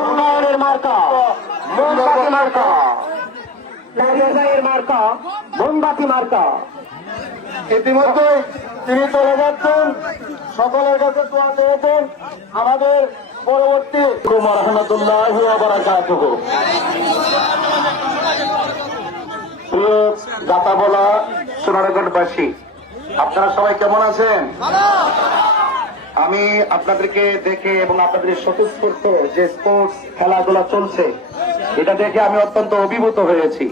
উন্নয়নের মার্কা মোমবাতি মার্কা, নাজির ভাইয়ের মার্কা মোমবাতি মার্কা। ইতিমধ্যে তিনি চলে যাচ্ছেন, সকলের কাছে দোয়া চেয়েছেন। আমাদের পরবর্তী কুমার রহমতুল্লাহি ওয়া বারাকাতুহু। প্রিয় দাতাবলা সোনারগঞ্জবাসী, আপনারা সবাই কেমন আছেন? আমি আপনাদেরকে দেখে এবং আপনাদের স্বতঃস্ফূর্ত যে স্পোর্টস খেলাধুলা চলছে, এটা দেখে আমি অত্যন্ত অভিভূত হয়েছি।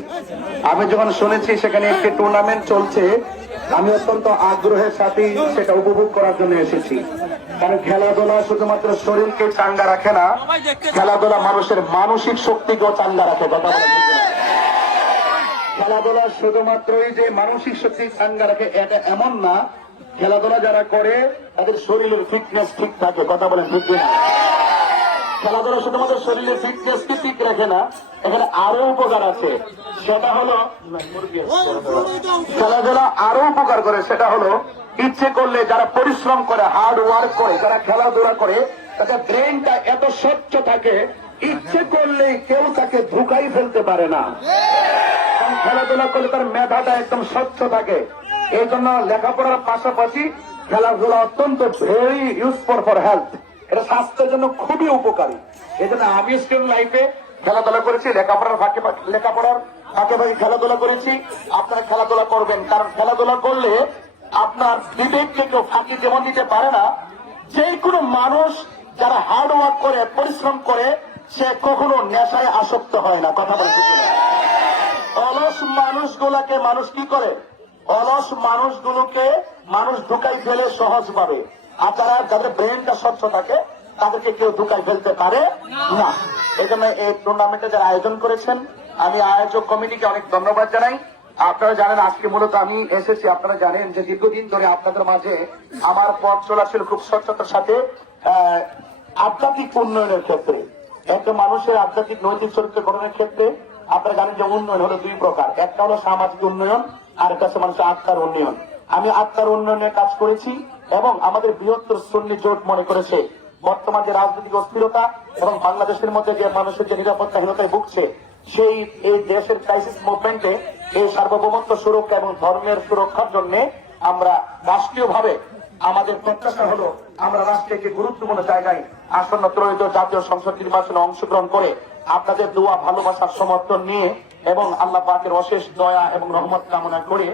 আমি যখন শুনেছি সেখানে একটি টুর্নামেন্ট চলছে, আমি অত্যন্ত আগ্রহের সাথে সেটা উপভোগ করার জন্য এসেছি। কারণ খেলাধুলা শুধুমাত্র শরীরকে চাঙ্গা রাখে না, খেলাধুলা মানুষের মানসিক শক্তিকেও চাঙ্গা রাখে। কথা বলে খেলাধুলা শুধুমাত্রই যে মানসিক শক্তি চাঙ্গা রাখে এটা এমন না, খেলাধুলা যারা করে তাদের শরীরের ফিটনেস ঠিক থাকে। কথা বলেন ঠিক না? খেলাধুলা শুধুমাত্র শরীরের ফিটনেস কি ঠিক রাখে না, এখানে আরো উপকার আছে। সেটা হলো খেলাধুলা আরো উপকার করে, সেটা হলো ইচ্ছে করলে যারা পরিশ্রম করে, হার্ড ওয়ার্ক করে, যারা খেলাধুলা করে, তাদের ব্রেনটা এত স্বচ্ছ থাকে, ইচ্ছে করলেই কেউ তাকে ধোঁকাই ফেলতে পারে না। খেলাধুলা করলে তার মেধাটা একদম স্বচ্ছ থাকে। এই জন্য লেখাপড়ার পাশাপাশি খেলাধুলা অত্যন্ত ভেরি ইউজফুল ফর হেলথ। এটা স্বাস্থ্যের জন্য খুবই উপকারী। এই জন্য আমি স্টুডেন্ট লাইফে খেলাধুলা করেছি, লেখাপড়ার ফাঁকে ফাঁকে খেলাধুলা করেছি। আপনারা খেলাধুলা করবেন, কারণ খেলাধুলা করলে আপনার বিবেককে কেউ ফাঁকি যেমন দিতে পারে না। যে কোনো মানুষ যারা হার্ড ওয়ার্ক করে, পরিশ্রম করে, সে কখনো নেশায় আসক্ত হয় না। কথা বলতে অলস মানুষগুলাকে মানুষ কি করে? অলস মানুষগুলোকে মানুষ ঢুকাই ফেলে সহজ ভাবে। আর যাদের ব্রেনটা স্বচ্ছ থাকে তাদেরকে কেউ ঢুকাই ফেলতে পারে না। এই জন্য এই টুর্নামেন্টে যারা আয়োজন করেছেন, আমি আয়োজক কমিটিকে অনেক ধন্যবাদ জানাই। আপনারা জানেন আজকে মূলত আমি এসেছি, আপনারা জানেন যে দীর্ঘদিন ধরে আপনাদের মাঝে আমার পথ চলা ছিল খুব স্বচ্ছতার সাথে আধ্যাত্মিক উন্নয়নের ক্ষেত্রে। একটা মানুষের আধ্যাত্মিক নৈতিক চরিত্র গঠনের ক্ষেত্রে আপনারা জানেন যে উন্নয়ন হলো দুই প্রকার। একটা হলো সামাজিক উন্নয়ন, আর একটা হচ্ছে মানুষের আত্মার উন্নয়ন। আমি আত্মার উন্নয়নের কাজ করেছি এবং আমাদের বৃহত্তর সুন্নি জোট মনে করেছে বর্তমান যে রাজনৈতিক অস্থিরতা এবং বাংলাদেশের মধ্যে যে মানুষের যে নিরাপত্তাহীনতায় ভুগছে, সেই এই দেশের ক্রাইসিস মুভমেন্টে এই সার্বভৌমত্ব সুরক্ষা এবং ধর্মের সুরক্ষার জন্য আমরা রাষ্ট্রীয়ভাবে আমাদের প্রত্যাশা হলো আমরা রাষ্ট্রের একটি গুরুত্বপূর্ণ জায়গায় আসন্ন ত্রয়োদশ জাতীয় সংসদ নির্বাচনে অংশগ্রহণ করে আপনাদের দোয়া, ভালোবাসার সমর্থন নিয়ে এবং আল্লাহ পাকের অশেষ দয়া এবং রহমত কামনা করে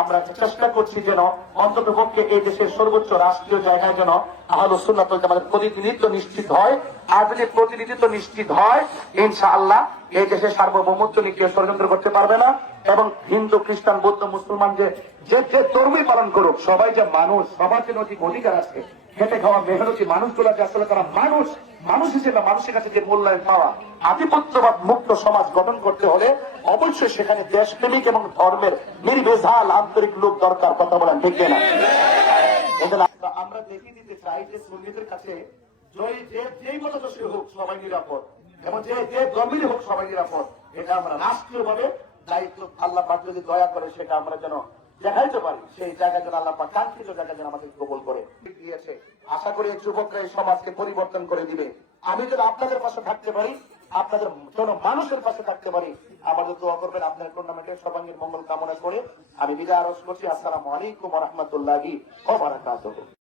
আমরা চেষ্টা করছি যেন অন্তত পক্ষে এই দেশের সর্বোচ্চ রাষ্ট্রীয় জায়গায় যেন আহলুস সুন্নাত ওয়াল জামাতের প্রতিনিধিত্ব নিশ্চিত হয়। আর যদি প্রতিনিধিত্ব নিশ্চিত হয়, ইনশাআল্লাহ এই দেশের সার্বভৌমত্ব নিয়ে কেউ ষড়যন্ত্র করতে পারবে না। এবং হিন্দু, খ্রিস্টান, বৌদ্ধ, মুসলমান যে ধর্মই পালন করুক, সবাই যে মানুষ, সবার যে নৈতিক অধিকার আছে, খেটে খাওয়া মেহনতি মানুষগুলো যে আসলে তারা মানুষ হিসেবে মানুষের কাছে যে মূল্যায়ন পাওয়া, আধিপত্যবাদ মুক্ত সমাজ গঠন করতে হলে অবশ্যই সেখানে দেশপ্রেমিক এবং ধর্মের নির্ভেজাল আন্তরিক লোক দরকার। কথা বলেন ঠিক না? আমরা দেখিয়ে দিতে চাই যে সুন্নিদের কাছে যেই মতদর্শী হোক সবাই নিরাপদ, এবং যে গম্ভীর হোক সবাই নিরাপদ। এটা আমরা রাষ্ট্রীয়ভাবে দায়িত্ব আল্লাহ পাক যদি দয়া করে সেটা আমরা যেন দেখাইতে পারি, সেই জায়গা যেন আল্লাহ পাক কাঙ্ক্ষিত জায়গা যেন আমাদের কবুল করে দিয়েছে। আশা করি এই যুবকরা এই সমাজকে পরিবর্তন করে দিবে। আমি যেন আপনাদের পাশে থাকতে পারি, আপনাদের যেন মানুষের পাশে থাকতে পারি, আমাদের দোয়া করবেন। আপনার টুর্নামেন্টের সর্বাঙ্গীন মঙ্গল কামনা করে আমি বিদায় আরজ করছি। আসসালামু আলাইকুম ওয়া রাহমাতুল্লাহি ওয়া বারাকাতুহু।